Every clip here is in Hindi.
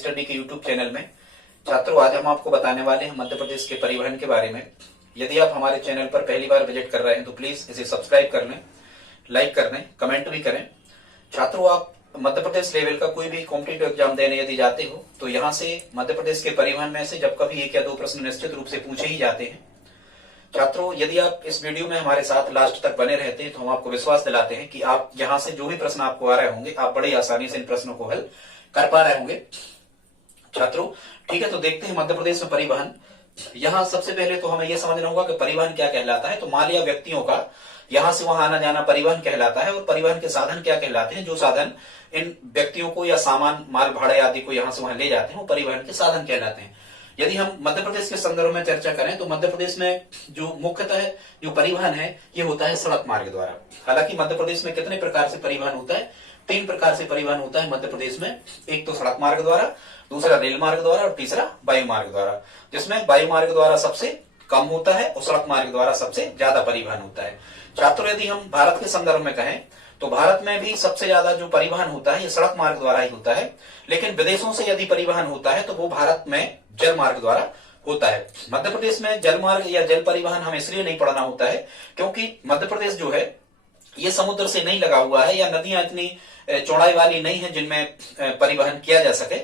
स्टडी के यूट्यूब चैनल में। छात्रों, आज हम आपको बताने वाले हैं मध्य प्रदेश के परिवहन के बारे में। यदि आप हमारे चैनल पर पहली बार विजिट कर रहे हैं तो प्लीज इसे सब्सक्राइब कर लें, लाइक कर लें, कमेंट भी करें। छात्रों, आप मध्य प्रदेश लेवल का कोई भी कॉम्पिटिटिव एग्जाम देने यदि जाते हो तो यहाँ से मध्य प्रदेश के परिवहन में से जब कभी 1 या 2 प्रश्न निश्चित रूप से पूछे ही जाते हैं। छात्रों, यदि आप इस वीडियो में हमारे साथ लास्ट तक बने रहते हैं तो हम आपको विश्वास दिलाते हैं कि आप यहाँ से जो भी प्रश्न आपको आ रहे होंगे आप बड़ी आसानी से इन प्रश्नों को हल कर पा रहे होंगे। छात्रों, ठीक है, तो देखते हैं मध्य प्रदेश में परिवहन। यहाँ सबसे पहले तो हमें यह समझना होगा कि परिवहन क्या कहलाता है। तो माल या व्यक्तियों का यहाँ से वहां आना जाना परिवहन कहलाता है। और परिवहन के साधन क्या कहलाते हैं? जो साधन इन व्यक्तियों को या सामान, माल भाड़े आदि को यहाँ से वहां ले जाते हैं वो परिवहन के साधन कहलाते हैं। यदि हम मध्य प्रदेश के संदर्भ में चर्चा करें तो मध्य प्रदेश में जो मुख्यतः जो परिवहन है ये होता है सड़क मार्ग द्वारा। हालांकि मध्य प्रदेश में कितने प्रकार से परिवहन होता है? 3 प्रकार से परिवहन होता है मध्य प्रदेश में। एक तो सड़क मार्ग द्वारा, दूसरा रेल मार्ग द्वारा और तीसरा वायु मार्ग द्वारा, जिसमें वायु मार्ग द्वारा सबसे कम होता है और सड़क मार्ग द्वारा सबसे ज्यादा परिवहन होता है। छात्रों, यदि हम भारत के संदर्भ में कहें तो भारत में भी सबसे ज्यादा जो परिवहन होता है ये सड़क मार्ग द्वारा ही होता है। लेकिन विदेशों से यदि परिवहन होता है तो वो भारत में जल मार्ग द्वारा होता है। मध्य प्रदेश में जल मार्ग या जल परिवहन हमें इसलिए नहीं पढ़ना होता है क्योंकि मध्य प्रदेश जो है ये समुद्र से नहीं लगा हुआ है या नदियां इतनी चौड़ाई वाली नहीं है जिनमें परिवहन किया जा सके।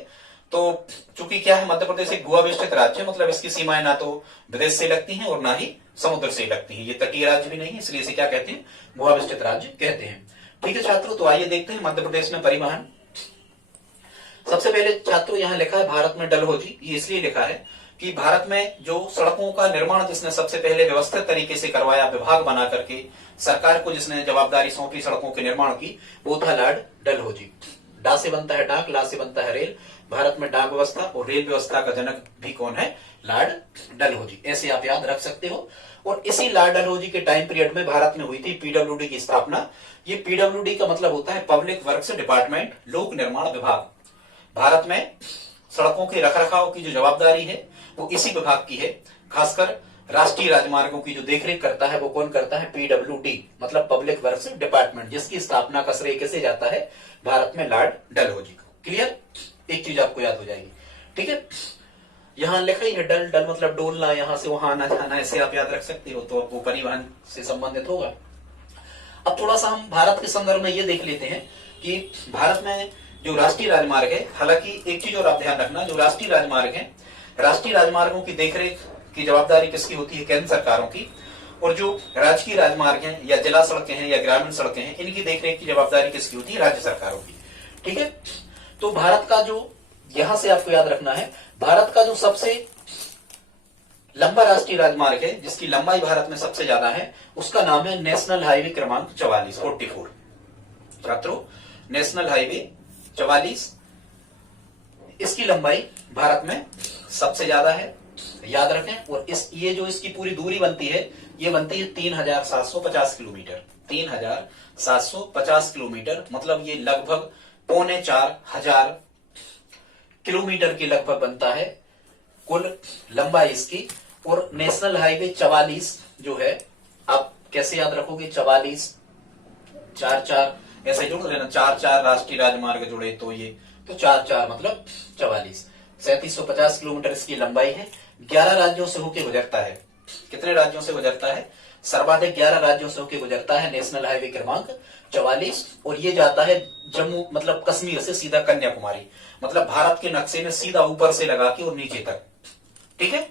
तो चूंकि क्या है, मध्य प्रदेश एक भूआविष्ठित राज्य है, मतलब इसकी सीमाएं ना तो विदेश से लगती हैं और ना ही समुद्र से लगती हैं। ये तटीय राज्य भी नहीं है, इसलिए इसे क्या कहते हैं? भूआविष्ठित राज्य कहते हैं। ठीक है छात्रों, तो आइए देखते हैं मध्य प्रदेश में परिवहन। सबसे पहले छात्रों यहाँ लिखा है भारत में डलहौजी। ये इसलिए लिखा है कि भारत में जो सड़कों का निर्माण जिसने सबसे पहले व्यवस्थित तरीके से करवाया, विभाग बना करके सरकार को जिसने जवाबदारी सौंपी सड़कों के निर्माण की, वो था लॉर्ड डलहौजी। डा से बनता है डाक, ला से बनता है रेल। भारत में डाक व्यवस्था और रेल व्यवस्था का जनक भी कौन है? लॉर्ड डलहौजी। ऐसे आप याद रख सकते हो। और इसी लॉर्ड डलहौजी के टाइम पीरियड में भारत में हुई थी पीडब्ल्यूडी की स्थापना। ये पीडब्ल्यूडी का मतलब होता है पब्लिक वर्क्स डिपार्टमेंट, लोक निर्माण विभाग। भारत में सड़कों के रखरखाव की जो जवाबदारी है वो इसी विभाग की है। खासकर राष्ट्रीय राजमार्गों की जो देखरेख करता है वो कौन करता है? पीडब्ल्यूडी, मतलब पब्लिक वर्क्स डिपार्टमेंट, जिसकी स्थापना का श्रेय किसे जाता है? भारत में लॉर्ड डलहौजी को। क्लियर? एक चीज आपको याद हो जाएगी। ठीक है, यहाँ लिखा ही है डल, डल मतलब डोलना, यहाँ से वहां आना जाना, ऐसे आप याद रख सकते हो। तो वो परिवहन से संबंधित होगा। अब थोड़ा सा हम भारत के संदर्भ में ये देख लेते हैं कि भारत में जो राष्ट्रीय राजमार्ग है, हालांकि एक चीज और आप ध्यान रखना, जो राष्ट्रीय राजमार्ग है, राष्ट्रीय राजमार्गों की देखरेख की जवाबदारी किसकी होती है? केंद्र सरकारों की। और जो राजकीय राजमार्ग हैं या जिला सड़कें हैं या ग्रामीण सड़कें हैं, इनकी देखरेख की जवाबदारी किसकी होती है? राज्य सरकारों की। ठीक है, तो भारत का जो, यहां से आपको याद रखना है, भारत का जो सबसे लंबा राष्ट्रीय राजमार्ग है, जिसकी लंबाई भारत में सबसे ज्यादा है, उसका नाम है नेशनल हाईवे क्रमांक 44। छात्रों, नेशनल हाईवे 44, इसकी लंबाई भारत में सबसे ज्यादा है, याद रखें। और ये जो इसकी पूरी दूरी बनती है ये बनती है 3750 किलोमीटर। 3750 किलोमीटर, मतलब ये लगभग 4500 किलोमीटर की लगभग बनता है कुल लंबाई इसकी। और नेशनल हाईवे 44 जो है, आप कैसे याद रखोगे? 44 4 ऐसे जोड़ लेना, 4 राष्ट्रीय राजमार्ग जुड़े तो ये, तो 4 मतलब 44। 3750 किलोमीटर इसकी लंबाई है। 11 राज्यों से होकर गुजरता है। कितने राज्यों से गुजरता है? सर्वाधिक 11 राज्यों से होकर गुजरता है नेशनल हाईवे क्रमांक 44। और ये जाता है जम्मू मतलब कश्मीर से सीधा कन्याकुमारी, मतलब भारत के नक्शे में सीधा ऊपर से लगा के और नीचे तक। ठीक है,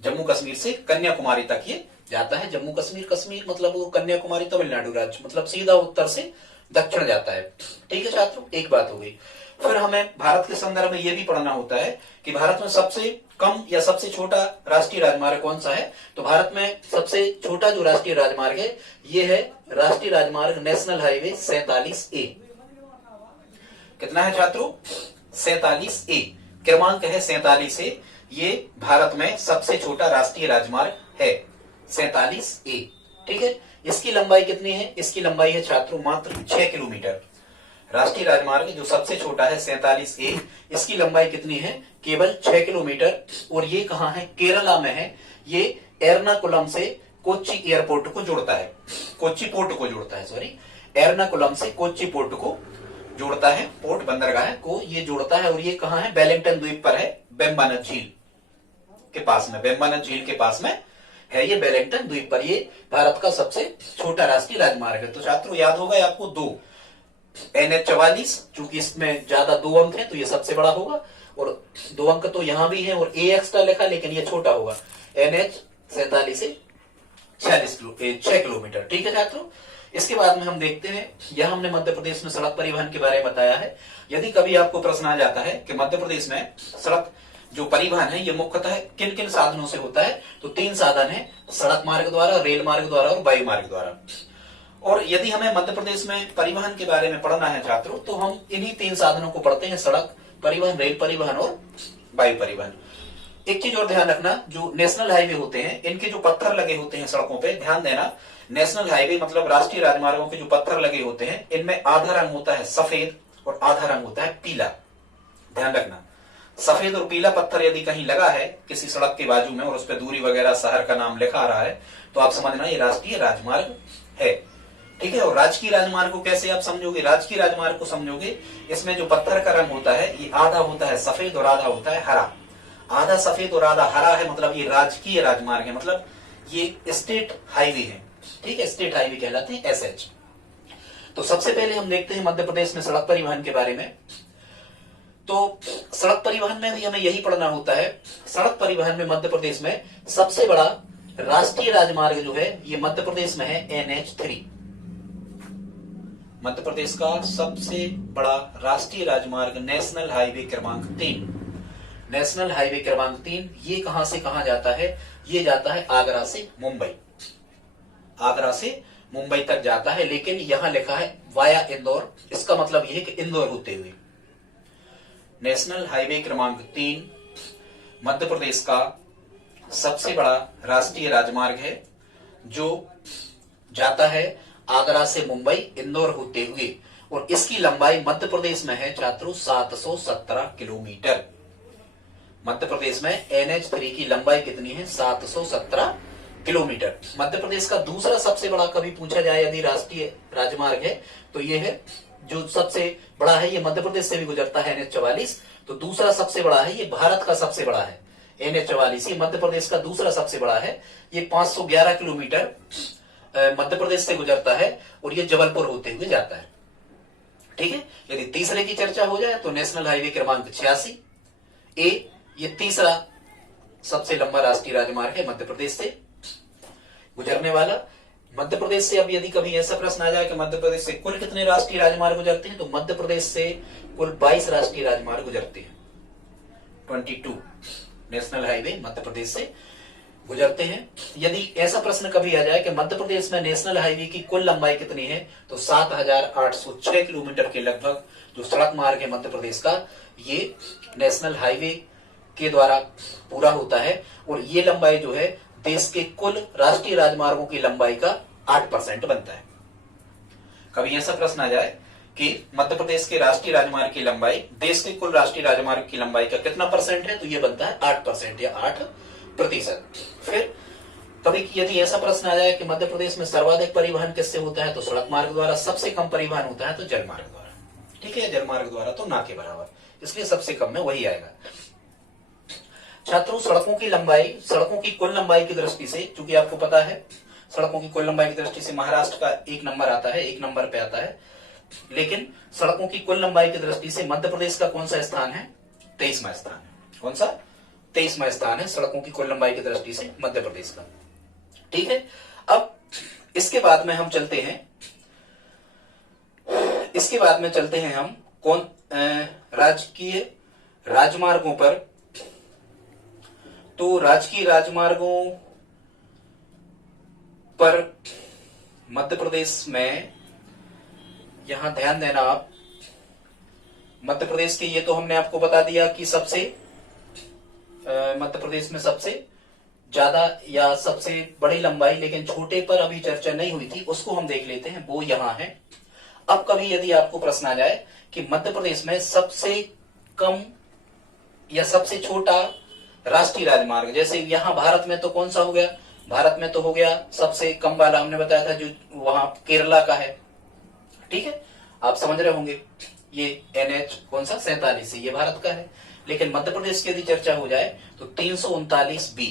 जम्मू कश्मीर से कन्याकुमारी तक ये जाता है। जम्मू कश्मीर, कश्मीर मतलब वो कन्याकुमारी तमिलनाडु राज्य, मतलब सीधा उत्तर से दक्षिण जाता है। ठीक है छात्रों, एक बात हो गई। फिर हमें भारत के संदर्भ में यह भी पढ़ना होता है कि भारत में सबसे कम या सबसे छोटा राष्ट्रीय राजमार्ग कौन सा है? तो भारत में सबसे छोटा जो राष्ट्रीय राजमार्ग है ये है राष्ट्रीय राजमार्ग नेशनल हाईवे 47A। कितना है छात्रों? 47A, क्रमांक है 47A। ये भारत में सबसे छोटा राष्ट्रीय राजमार्ग है 47A। ठीक है, इसकी लंबाई कितनी है? इसकी लंबाई है छात्रों मात्र 6 किलोमीटर। राष्ट्रीय राजमार्ग जो सबसे छोटा है 47A, इसकी लंबाई कितनी है? केवल 6 किलोमीटर। और ये कहाँ है? केरला में है। ये एर्नाकुलम से कोच्चि एयरपोर्ट को जोड़ता है, कोच्चि पोर्ट को जोड़ता है, सॉरी, एर्नाकुलम से कोच्चि पोर्ट को जोड़ता है, पोर्ट बंदरगाह को ये जोड़ता है। और ये कहाँ है? वेलिंगटन द्वीप पर है, बेम्बानद झील के पास में, बेम्बानद झील के पास में है ये वेलिंगटन द्वीप पर। ये भारत का सबसे छोटा राष्ट्रीय राजमार्ग है। तो छात्रों याद होगा आपको दो, NH-44, चूंकि इसमें ज्यादा 2 अंक है तो ये सबसे बड़ा होगा, और 2 अंक तो यहां भी है और A एक्स्ट्रा लिखा, लेकिन ये छोटा होगा। NH-47 से 6 किलोमीटर। ठीक है छात्रों, इसके बाद में हम देखते हैं, यह हमने मध्य प्रदेश में सड़क परिवहन के बारे में बताया है। यदि कभी आपको प्रश्न आ जाता है कि मध्य प्रदेश में सड़क जो परिवहन है ये मुख्यतः किन किन साधनों से होता है, तो 3 साधन है, सड़क मार्ग द्वारा, रेल मार्ग द्वारा और वायु मार्ग द्वारा। और यदि हमें मध्य प्रदेश में परिवहन के बारे में पढ़ना है छात्रों, तो हम इन्हीं 3 साधनों को पढ़ते हैं, सड़क परिवहन, रेल परिवहन और वायु परिवहन। एक चीज और ध्यान रखना, जो नेशनल हाईवे होते हैं इनके जो पत्थर लगे होते हैं सड़कों पे, ध्यान देना, नेशनल हाईवे मतलब राष्ट्रीय राजमार्गों के जो पत्थर लगे होते हैं इनमें आधा रंग होता है सफेद और आधा रंग होता है पीला। ध्यान रखना, सफेद और पीला पत्थर यदि कहीं लगा है किसी सड़क के बाजू में और उस पर दूरी वगैरह, शहर का नाम लिखा आ रहा है, तो आप समझना ये राष्ट्रीय राजमार्ग है। ठीक है, और राजकीय राजमार्ग को कैसे आप समझोगे? राजकीय राजमार्ग को समझोगे, इसमें जो पत्थर का रंग होता है ये आधा होता है सफेद और आधा होता है हरा। आधा सफेद और आधा हरा है, मतलब ये राजकीय राजमार्ग है, मतलब ये स्टेट हाईवे है। ठीक है, स्टेट हाईवे कहलाते हैं, SH। तो सबसे पहले हम देखते हैं मध्य प्रदेश में सड़क परिवहन के बारे में। तो सड़क परिवहन में भी हमें यही पढ़ना होता है। सड़क परिवहन में मध्य प्रदेश में सबसे बड़ा राष्ट्रीय राजमार्ग जो है ये मध्य प्रदेश में है NH-3। मध्य प्रदेश का सबसे बड़ा राष्ट्रीय राजमार्ग नेशनल हाईवे क्रमांक 3, नेशनल हाईवे क्रमांक 3, ये कहां से कहां जाता है? ये जाता है आगरा से मुंबई, आगरा से मुंबई तक जाता है, लेकिन यहां लिखा है वाया इंदौर, इसका मतलब यह है कि इंदौर होते हुए। नेशनल हाईवे क्रमांक 3 मध्य प्रदेश का सबसे बड़ा राष्ट्रीय राजमार्ग है, जो जाता है आगरा से मुंबई, इंदौर होते हुए, और इसकी लंबाई मध्य प्रदेश में है छात्रों 717 किलोमीटर। मध्य प्रदेश में NH-3 की लंबाई कितनी है? 717 किलोमीटर। मध्य प्रदेश का दूसरा सबसे बड़ा कभी पूछा जाए यदि राष्ट्रीय राजमार्ग है तो ये है, जो सबसे बड़ा है ये मध्य प्रदेश से भी गुजरता है, NH-44। तो दूसरा सबसे बड़ा है, ये भारत का सबसे बड़ा है, NH-44, ये मध्य प्रदेश का दूसरा सबसे बड़ा है। ये 511 किलोमीटर मध्य प्रदेश से गुजरता है और ये जबलपुर होते हुए जाता है। ठीक है, यदि तीसरे की चर्चा हो जाए तो नेशनल हाईवे क्रमांक 86A, ये तीसरा सबसे लंबा राष्ट्रीय राजमार्ग है मध्य प्रदेश से गुजरने वाला। मध्य प्रदेश से अब यदि कभी ऐसा प्रश्न आ जाए कि मध्य प्रदेश से कुल कितने राष्ट्रीय राजमार्ग गुजरते हैं, तो मध्य प्रदेश से कुल 22 राष्ट्रीय राजमार्ग गुजरते हैं। 22 नेशनल हाईवे मध्य प्रदेश से गुजरते हैं। यदि ऐसा प्रश्न कभी आ जाए कि मध्य प्रदेश में नेशनल हाईवे की कुल लंबाई कितनी है, तो 7806 किलोमीटर के लगभग जो सड़क मार्ग है मध्य प्रदेश का, ये नेशनल हाईवे के द्वारा पूरा होता है। और ये लंबाई जो है देश के कुल राष्ट्रीय राजमार्गों की लंबाई का 8% बनता है। कभी ऐसा प्रश्न आ जाए कि मध्य प्रदेश के राष्ट्रीय राजमार्ग की लंबाई देश के कुल राष्ट्रीय राजमार्ग की लंबाई का कितना परसेंट है, तो ये बनता है 8% या 8%। फिर कभी यदि ऐसा प्रश्न आ जाए कि मध्य प्रदेश में सर्वाधिक परिवहन किससे होता है, तो सड़क मार्ग द्वारा। सबसे कम परिवहन होता है तो जल मार्ग द्वारा। ठीक है, जल मार्ग द्वारा तो ना के बराबर, इसलिए सबसे कम में वही आएगा। छात्रों, सड़कों की लंबाई, सड़कों की कुल लंबाई की दृष्टि से, चूंकि आपको पता है सड़कों की कुल लंबाई की दृष्टि से महाराष्ट्र का 1 नंबर आता है, 1 नंबर पे आता है, लेकिन सड़कों की कुल लंबाई की दृष्टि से मध्य प्रदेश का कौन सा स्थान है? 23वां स्थान है। कौन सा? 23वां स्थान है सड़कों की कुल लंबाई की दृष्टि से मध्य प्रदेश का। ठीक है, अब इसके बाद में हम चलते हैं, इसके बाद में चलते हैं हम कौन राजकीय राजमार्गों पर। तो राजकीय राजमार्गों पर मध्य प्रदेश में, यहां ध्यान देना आप, मध्य प्रदेश के ये तो हमने आपको बता दिया कि सबसे मध्य प्रदेश में सबसे ज्यादा या सबसे बड़ी लंबाई, लेकिन छोटे पर अभी चर्चा नहीं हुई थी, उसको हम देख लेते हैं, वो यहां है। अब कभी यदि आपको प्रश्न आ जाए कि मध्य प्रदेश में सबसे कम या सबसे छोटा राष्ट्रीय राजमार्ग, जैसे यहां भारत में तो कौन सा हो गया? भारत में तो हो गया सबसे कम वाला, हमने बताया था जो वहां केरला का है। ठीक है, आप समझ रहे होंगे, ये NH कौन सा 47 है, ये भारत का है। लेकिन मध्य प्रदेश की यदि चर्चा हो जाए तो 339B,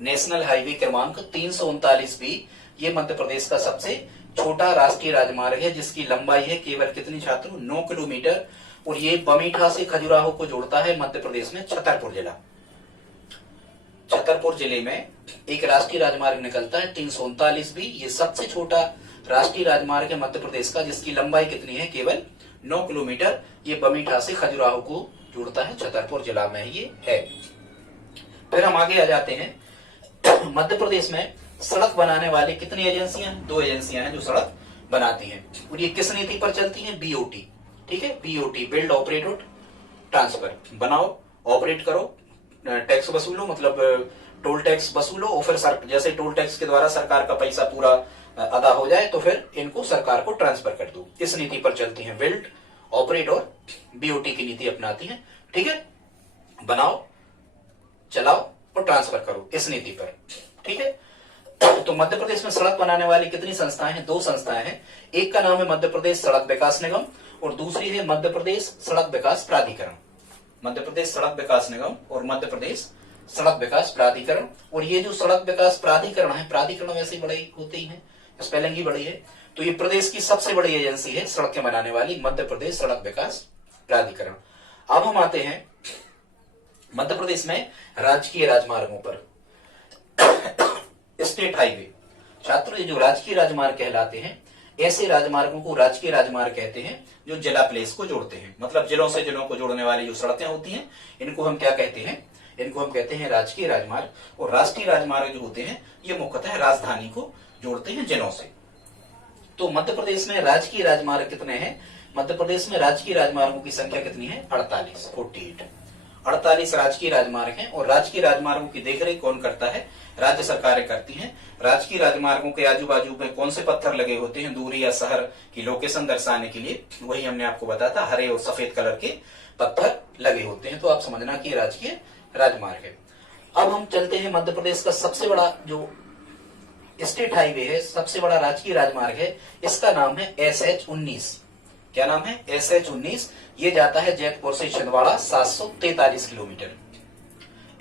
नेशनल हाईवे क्रमांक 339B, ये मध्य प्रदेश का सबसे छोटा राष्ट्रीय राजमार्ग है, जिसकी लंबाई है केवल कितनी छात्रों, 9 किलोमीटर। और ये बमीठा से खजुराहो को जोड़ता है मध्य प्रदेश में छतरपुर जिला। छतरपुर जिले में एक राष्ट्रीय राजमार्ग निकलता है 339B, ये सबसे छोटा राष्ट्रीय राजमार्ग है मध्य प्रदेश का, जिसकी लंबाई कितनी है, केवल 9 किलोमीटर। ये बमीठा से खजुराहो को जोड़ता है, छतरपुर जिला में ये है। फिर हम आगे आ जाते हैं। मध्य प्रदेश में सड़क बनाने वाली कितनी एजेंसियां हैं, 2 एजेंसियां हैं जो सड़क बनाती हैं, और ये किस नीति पर चलती हैं, BOT। ठीक है, BOT, बिल्ड ऑपरेट और ट्रांसफर। बनाओ, ऑपरेट करो, टैक्स वसूलो, मतलब टोल टैक्स वसूलो, और फिर जैसे टोल टैक्स के द्वारा सरकार का पैसा पूरा अदा हो जाए तो फिर इनको सरकार को ट्रांसफर कर दो। इस नीति पर चलती है, बिल्ड ऑपरेट और BOT की नीति अपनाती है। ठीक है, बनाओ, चलाओ और ट्रांसफर करो, इस नीति पर। ठीक है, तो मध्य प्रदेश में सड़क बनाने वाली कितनी संस्थाएं हैं, 2 संस्थाएं हैं। एक का नाम है मध्य प्रदेश सड़क विकास निगम और दूसरी है मध्य प्रदेश सड़क विकास प्राधिकरण। मध्य प्रदेश सड़क विकास निगम और मध्य प्रदेश सड़क विकास प्राधिकरण। और ये जो सड़क विकास प्राधिकरण है, प्राधिकरण वैसे बड़े होते ही है, स्पेलिंग ही बड़ी है, तो ये प्रदेश की सबसे बड़ी एजेंसी है सड़कें बनाने वाली, मध्य प्रदेश सड़क विकास प्राधिकरण। अब हम आते हैं मध्य प्रदेश में राजकीय राजमार्गों पर। स्टेट हाईवे, छात्रों ये जो राजकीय राजमार्ग कहलाते हैं, ऐसे राजमार्गों को राजकीय राजमार्ग कहते हैं जो जिला प्लेस को जोड़ते हैं, मतलब जिलों से जिलों को जोड़ने वाली जो सड़कें होती हैं, इनको हम क्या कहते हैं, इनको हम कहते हैं राजकीय राजमार्ग। और राष्ट्रीय राजमार्ग जो होते हैं ये मुख्यतः राजधानी को जोड़ते हैं जिलों से। तो मध्य प्रदेश में राजकीय राजमार्ग कितने हैं, मध्य प्रदेश में राजकीय राजमार्गों की संख्या कितनी है, 48 राजकीय राजमार्ग हैं। और राजकीय राजमार्गों की देखरेख कौन करता है, राज्य सरकारें करती हैं। राजकीय राजमार्गों के आजू बाजू में कौन से पत्थर लगे होते हैं दूरी या शहर की लोकेशन दर्शाने के लिए, वही हमने आपको बताया था, हरे और सफेद कलर के पत्थर लगे होते हैं। तो आप समझना कि राजकीय राजमार्ग है। अब हम चलते हैं मध्य प्रदेश का सबसे बड़ा जो स्टेट हाईवे है, सबसे बड़ा राजकीय राजमार्ग है, इसका नाम है SH19। क्या नाम है, SH19। ये जाता है जैतपुर से छिंदवाड़ा 743 किलोमीटर।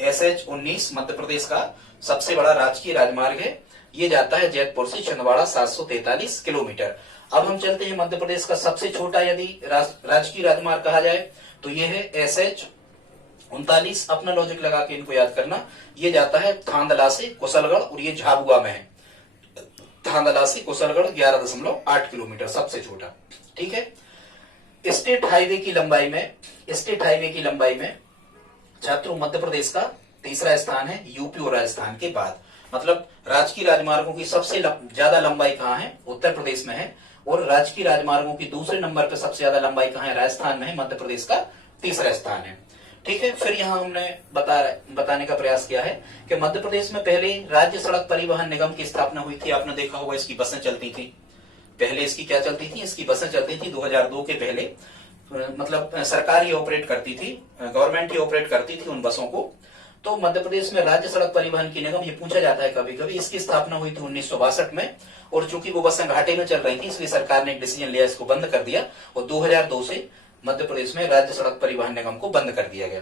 SH19 मध्य प्रदेश का सबसे बड़ा राजकीय राजमार्ग है, ये जाता है जैतपुर से छिंदवाड़ा 743 किलोमीटर। अब हम चलते हैं मध्य प्रदेश का सबसे छोटा यदि राजकीय राजमार्ग कहा जाए तो ये है SH39। अपना लॉजिक लगा के इनको याद करना। ये जाता है थांदला से कुशलगढ़ और ये झाबुआ में है। थांदला से कुशलगढ़ 11.8 किलोमीटर, सबसे छोटा। ठीक है, स्टेट हाईवे की लंबाई में छात्रों मध्य प्रदेश का तीसरा स्थान है, यूपी और राजस्थान के बाद। मतलब राजकीय राजमार्गों की सबसे ज्यादा लंबाई कहाँ है, उत्तर प्रदेश में है। और राजकीय राजमार्गों की दूसरे नंबर पर सबसे ज्यादा लंबाई कहाँ है, राजस्थान में है। मध्य प्रदेश का तीसरा स्थान है। ठीक है, फिर यहाँ हमने बताने का प्रयास किया है कि मध्य प्रदेश में पहले राज्य सड़क परिवहन निगम की स्थापना हुई थी। आपने देखा होगा इसकी बसें चलती थी पहले। इसकी क्या चलती थी, इसकी बसें चलती थी 2002 के पहले। मतलब सरकार ही ऑपरेट करती थी, गवर्नमेंट ही ऑपरेट करती थी उन बसों को। तो मध्य प्रदेश में राज्य सड़क परिवहन की निगम, ये पूछा जाता है कभी कभी, इसकी स्थापना हुई थी 1962 में। और चूंकि वो बसें घाटे में चल रही थी इसलिए सरकार ने एक डिसीजन लिया, इसको बंद कर दिया। और 2002 से मध्य प्रदेश में राज्य सड़क परिवहन निगम को बंद कर दिया गया।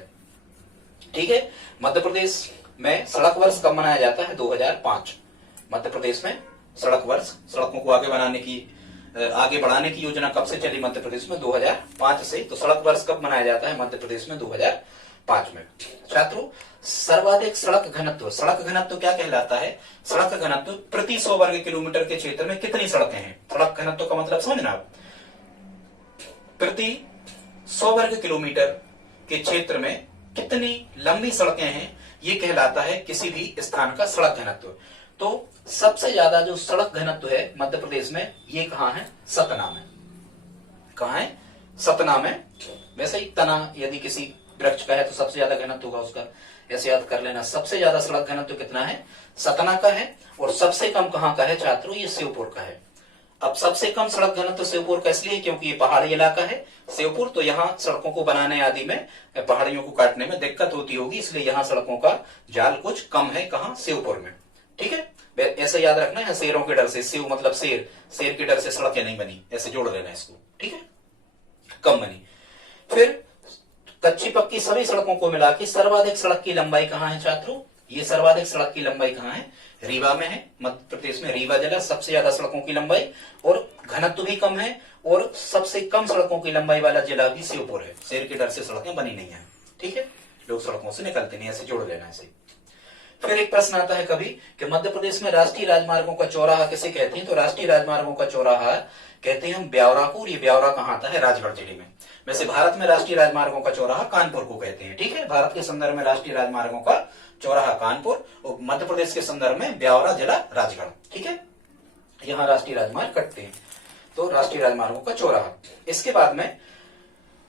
ठीक है, मध्य प्रदेश में सड़क वर्ष कब मनाया जाता है, 2005। मध्य प्रदेश में सड़क वर्ष, सड़कों को आगे बढ़ाने की योजना कब से चली मध्य प्रदेश में, 2005 से। तो सड़क वर्ष कब मनाया जाता है मध्य प्रदेश में, 2005 में। छात्रों सर्वाधिक सड़क घनत्व क्या कहलाता है, सड़क घनत्व प्रति 100 वर्ग किलोमीटर के क्षेत्र में कितनी सड़कें हैं। सड़क घनत्व का मतलब समझना आप, प्रति 100 वर्ग किलोमीटर के क्षेत्र में कितनी लंबी सड़कें हैं, ये कहलाता है किसी भी स्थान का सड़क घनत्व। तो सबसे ज्यादा जो सड़क घनत्व है मध्य प्रदेश में, ये कहाँ है, सतना में। कहाँ है, सतना में। वैसे ही तना यदि किसी वृक्ष का है तो सबसे ज्यादा घनत्व होगा उसका, ऐसे याद कर लेना। सबसे ज्यादा सड़क घनत्व कितना है, सतना का है। और सबसे कम कहाँ का है छात्रों, ये शिवपुर का है। अब सबसे कम सड़क घनत्व शिवपुर का इसलिए क्योंकि ये पहाड़ी इलाका है शिवपुर, तो यहाँ सड़कों को बनाने आदि में, पहाड़ियों को काटने में दिक्कत होती होगी, इसलिए यहाँ सड़कों का जाल कुछ कम है। कहाँ, शिवपुर में। ठीक है, ऐसे याद रखना है, शेरों के डर से, शिव मतलब शेर, शेर के डर से सड़कें नहीं बनी, ऐसे जोड़ लेना इसको। ठीक है, कम बनी। फिर कच्ची पक्की सभी सड़कों को मिला के सर्वाधिक सड़क की लंबाई कहाँ है छात्रों? ये सर्वाधिक सड़क की लंबाई कहाँ है? रीवा में है। मध्य प्रदेश में रीवा जिला सबसे ज्यादा सड़कों की लंबाई और घनत्व भी कम है, और सबसे कम सड़कों की लंबाई वाला जिला भी श्योपुर है। शेर के डर से सड़कें बनी नहीं है, ठीक है, लोग सड़कों से निकलते नहीं, ऐसे जोड़ लेना ऐसे। फिर एक प्रश्न आता है कभी कि मध्य प्रदेश में राष्ट्रीय राजमार्गों का चौराहा किसे कहते हैं? तो राष्ट्रीय राजमार्गों का चौराहा कहते हैं हम ब्यावरा को, और ये ब्यावरा कहाँ आता है? राजगढ़ जिले में। वैसे भारत में राष्ट्रीय राजमार्गों का चौराहा कानपुर को कहते हैं, ठीक है, भारत के संदर्भ में राष्ट्रीय राजमार्गों का चौराहा कानपुर, और मध्य प्रदेश के संदर्भ में ब्यावरा जिला राजगढ़, ठीक है, यहाँ राष्ट्रीय राजमार्ग कटते हैं, तो राष्ट्रीय राजमार्गों का चौराहा। इसके बाद में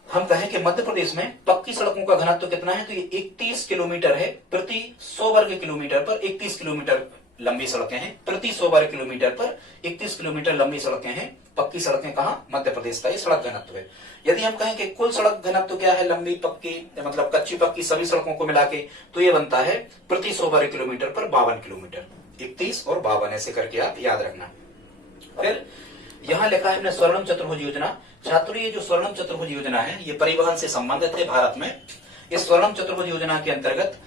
हम कहें कि मध्य प्रदेश में पक्की सड़कों का घनत्व कितना है? तो ये 31 किलोमीटर है प्रति 100 वर्ग किलोमीटर पर। 31 किलोमीटर लंबी सड़कें हैं प्रति 100 वर्ग किलोमीटर पर, 31 किलोमीटर लंबी सड़कें हैं पक्की सड़कें कहाँ? मध्य प्रदेश का ये सड़क घनत्व है। यदि हम कहें कि कुल सड़क घनत्व क्या है लंबी पक्की मतलब कच्ची पक्की सभी सड़कों को मिला के, तो ये बनता है प्रति 100 वर्ग किलोमीटर पर 52 किलोमीटर। 31 और 52 ऐसे करके आप याद रखना। फिर यहाँ लिखा है हमने स्वर्णम चतुर्भुज योजना। छात्रों ये जो स्वर्णम चतुर्भुज योजना है ये परिवहन से संबंधित है भारत में। इस स्वर्णम चतुर्भुज योजना के अंतर्गत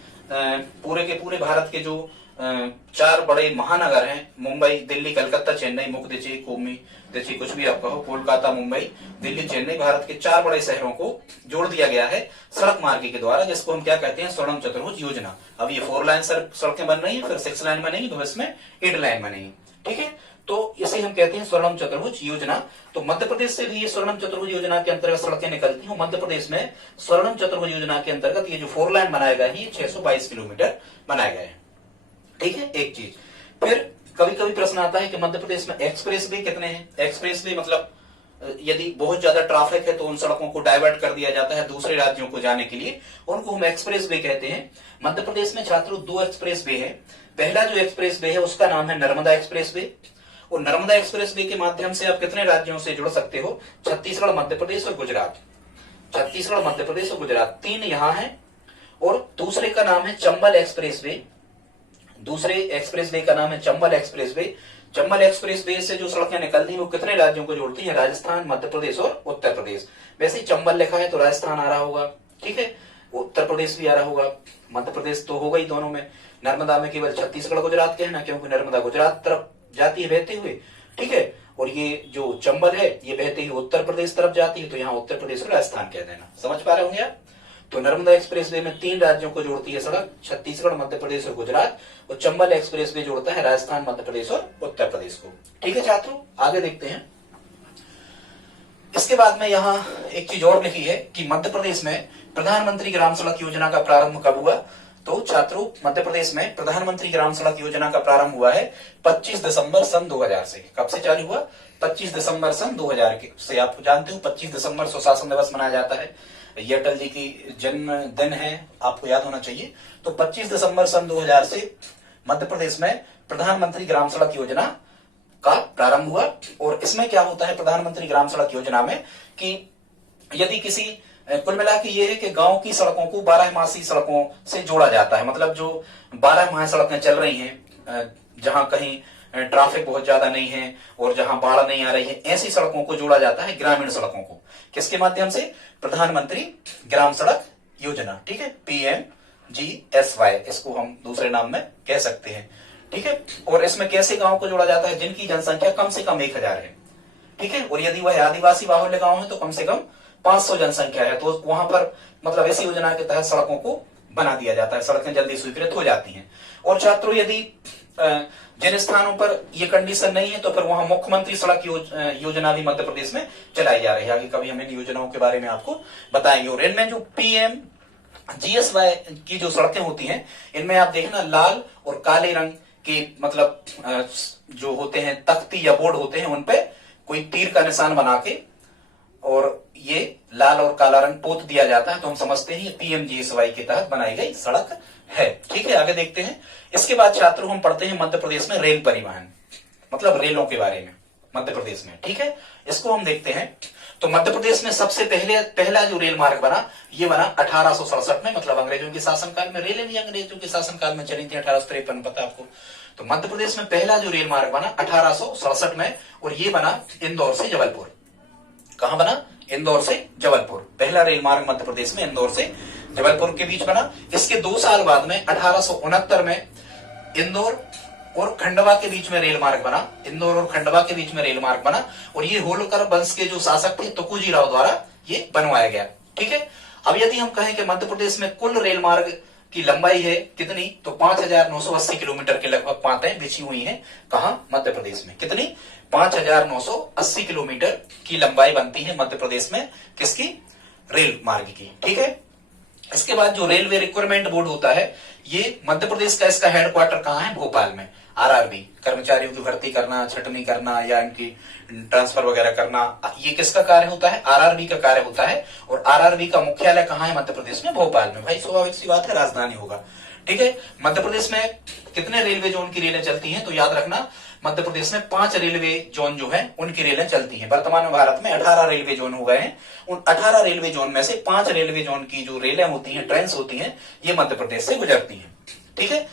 पूरे के पूरे भारत के जो 4 बड़े महानगर हैं, मुंबई, दिल्ली, कलकत्ता, चेन्नई, मुक्तिची, कोमी, देखिए कुछ भी आप कहो, कोलकाता, मुंबई, दिल्ली, चेन्नई, भारत के 4 बड़े शहरों को जोड़ दिया गया है सड़क मार्ग के द्वारा, जिसको हम क्या कहते हैं? स्वर्णम चतुर्भुज योजना। अब ये 4 लाइन सड़कें बन रही है, फिर 6 लाइन बनेगी, तो इसमें 8 लाइन बनेगी, ठीक है, तो इसे हम कहते हैं स्वर्णम चतुर्भुज योजना। तो मध्य प्रदेश से भी ये स्वर्णम चतुर्भुज योजना के अंतर्गत सड़कें निकलती हैं। मध्य प्रदेश में स्वर्णम चतुर्भुज योजना के अंतर्गत ये जो 4 लाइन बनाया गया है ये 622 किलोमीटर बनाए गए हैं, ठीक है, एक चीज। फिर कभी कभी प्रश्न आता है कि मध्य प्रदेश में एक्सप्रेस वे कितने हैं? एक्सप्रेस वे मतलब यदि बहुत ज्यादा ट्रैफिक है तो उन सड़कों को डाइवर्ट कर दिया जाता है दूसरे राज्यों को जाने के लिए, उनको हम एक्सप्रेस वे कहते हैं। मध्य प्रदेश में छात्रों 2 एक्सप्रेस वे है। पहला जो एक्सप्रेस वे है उसका नाम है नर्मदा एक्सप्रेस वे, और नर्मदा एक्सप्रेस वे के माध्यम से आप कितने राज्यों से जुड़ सकते हो? छत्तीसगढ़, मध्य प्रदेश और गुजरात। छत्तीसगढ़, मध्य प्रदेश और गुजरात 3 यहाँ है। और दूसरे का नाम है चंबल एक्सप्रेस वे। दूसरे एक्सप्रेस वे का नाम है Chambal express way. Chambal express way से जो सड़कें निकलती हैं वो कितने राज्यों को जोड़ती है? राजस्थान, मध्य प्रदेश और उत्तर प्रदेश। वैसे ही चंबल लिखा है तो राजस्थान आ रहा होगा, ठीक है, उत्तर प्रदेश भी आ रहा होगा, मध्य प्रदेश तो होगा ही दोनों में। नर्मदा में केवल छत्तीसगढ़, गुजरात कहना, क्योंकि नर्मदा गुजरात तरफ जाती है बहते हुए, ठीक है, और ये जो चंबल है ये बहते हुए उत्तर प्रदेश तरफ जाती है, तो यहाँ उत्तर प्रदेश और राजस्थान कह देना। समझ पा रहे होंगे आप? तो नर्मदा एक्सप्रेस वे में 3 राज्यों को जोड़ती है सड़क, छत्तीसगढ़, मध्य प्रदेश और गुजरात, और चंबल एक्सप्रेस वे जोड़ता है राजस्थान, मध्य प्रदेश और उत्तर प्रदेश को, ठीक है छात्रों। आगे देखते हैं। इसके बाद में यहाँ एक चीज और लिखी है कि मध्य प्रदेश में प्रधानमंत्री ग्राम सड़क योजना का प्रारंभ कब हुआ? तो छात्रों मध्य प्रदेश में प्रधानमंत्री ग्राम सड़क योजना का प्रारंभ हुआ है 25 दिसंबर सन 2000 से। कब से चालू हुआ? 25 दिसंबर सन 2000 से। आप जानते हो 25 दिसंबर सुशासन दिवस मनाया जाता है, ये अटल जी की जन्म दिन है, आपको याद होना चाहिए। तो 25 दिसंबर सन 2000 से मध्य प्रदेश में प्रधानमंत्री ग्राम सड़क योजना का प्रारंभ हुआ। और इसमें क्या होता है प्रधानमंत्री ग्राम सड़क योजना में कि यदि किसी, कुल मिला के ये है कि गांव की सड़कों को 12मासी सड़कों से जोड़ा जाता है, मतलब जो 12 माह सड़कें चल रही हैं, जहां कहीं ट्रैफिक बहुत ज्यादा नहीं है और जहां बाढ़ नहीं आ रही है, ऐसी सड़कों को जोड़ा जाता है ग्रामीण सड़कों को। किसके माध्यम से? प्रधानमंत्री ग्राम सड़क योजना, ठीक है, PMGSY इसको हम दूसरे नाम में कह सकते हैं, ठीक है। और इसमें कैसे गांव को जोड़ा जाता है? जिनकी जनसंख्या कम से कम 1000 है, ठीक है, और यदि वह आदिवासी बाहुल्य गांव है तो कम से कम 500 जनसंख्या है, तो वहां पर मतलब इसी योजना के तहत सड़कों को बना दिया जाता है, सड़कें जल्दी स्वीकृत हो जाती हैं। और छात्रों यदि जिन स्थानों पर ये कंडीशन नहीं है तो फिर वहां मुख्यमंत्री सड़क योजना भी मध्य प्रदेश में चलाई जा रही है। आगे कभी हम इन योजनाओं के बारे में आपको बताएंगे। और इनमें जो PMGSY की जो सड़कें होती हैं, इनमें आप देखना लाल और काले रंग के मतलब जो होते हैं तख्ती या बोर्ड होते हैं, उनपे कोई तीर का निशान बना के और ये लाल और काला रंग पोत दिया जाता है, तो हम समझते हैं ये PMGSY के तहत बनाई गई सड़क है, ठीक है। आगे देखते हैं। इसके बाद छात्रों हम पढ़ते हैं मध्य प्रदेश में रेल परिवहन, मतलब रेलों के बारे में मध्य प्रदेश में, ठीक है, इसको हम देखते हैं। तो मध्य प्रदेश में सबसे पहला जो रेल मार्ग बना, ये बना 1867 में, मतलब अंग्रेजों के शासनकाल में। रेलें भी अंग्रेजों के शासनकाल में चली थी, 1853, पता आपको। तो मध्य प्रदेश में पहला जो रेल मार्ग बना 1867 में, और ये बना इंदौर से जबलपुर। कहां बना? इंदौर से जबलपुर। पहला रेल मार्ग मध्य प्रदेश में इंदौर से जबलपुर के बीच बना। इसके 2 साल बाद में 1869 में इंदौर और खंडवा के बीच में रेल मार्ग बना। इंदौर और खंडवा के बीच में रेल मार्ग बना और ये होलकर वंश के जो शासक थे तुकोजी राव द्वारा ये बनवाया गया। ठीक है। अब यदि हम कहें कि मध्य प्रदेश में कुल रेल मार्ग की लंबाई है कितनी, तो 5980 किलोमीटर के लगभग पातें बिछी हुई हैं। कहां? मध्य प्रदेश में। कितनी? 5980 किलोमीटर की लंबाई बनती है मध्य प्रदेश में। किसकी? रेल मार्ग की। ठीक है। इसके बाद जो रेलवे रिक्वायरमेंट बोर्ड होता है, ये मध्य प्रदेश का इसका हेडक्वार्टर कहां है? भोपाल में। आरआरबी, कर्मचारियों की भर्ती करना, छटनी करना या इनकी ट्रांसफर वगैरह करना, ये किसका कार्य होता है? आरआरबी का कार्य होता है। और आरआरबी का मुख्यालय कहां है? मध्य प्रदेश में, भोपाल में। भाई स्वाभाविक सी बात है, राजधानी होगा। ठीक है। मध्य प्रदेश में कितने रेलवे जोन की रेलें चलती हैं? तो याद रखना, मध्य प्रदेश में 5 रेलवे जोन जो है उनकी रेलें चलती हैं। वर्तमान में भारत में 18 रेलवे जोन हो गए हैं। उन 18 रेलवे जोन में से 5 रेलवे जोन की जो रेलें होती हैं, ट्रेन्स होती हैं, ये मध्य प्रदेश से गुजरती हैं। ठीक है।